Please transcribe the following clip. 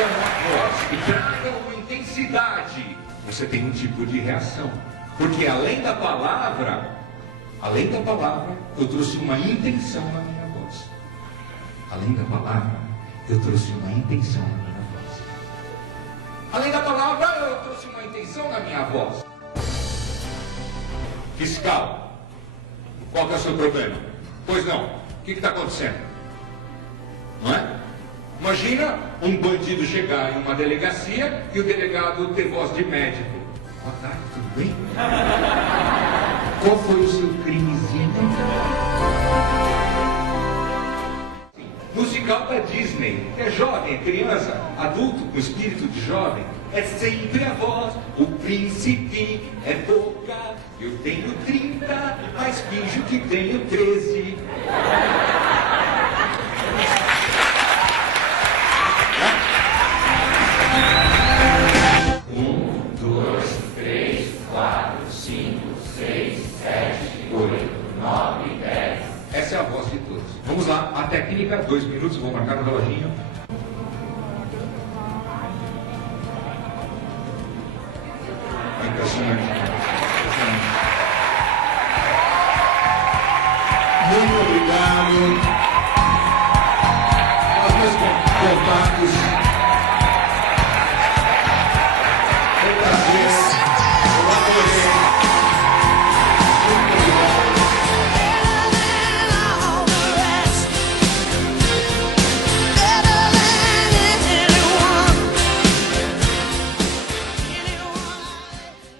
ouçam a voz e tragam uma intensidade. Você tem um tipo de reação. Porque além da palavra, eu trouxe uma intenção na minha voz. Além da palavra, eu trouxe uma intenção na minha voz. Além da palavra, eu trouxe uma intenção na minha voz. Fiscal, qual que é o seu problema? Pois não, o que está acontecendo? Não é? Imagina um bandido chegar em uma delegacia e o delegado ter voz de médico. Boa tarde, tudo bem? Qual foi o seu crimezinho? Musical da Disney, que é jovem, é criança, adulto com espírito de jovem, é sempre a voz, o príncipe é boca, eu tenho 30, mas finjo que tenho 13. Essa é a voz de todos. Vamos lá, a técnica, 2 minutos, vou marcar no reloginho. Impressionante. Muito obrigado. Os meus contatos.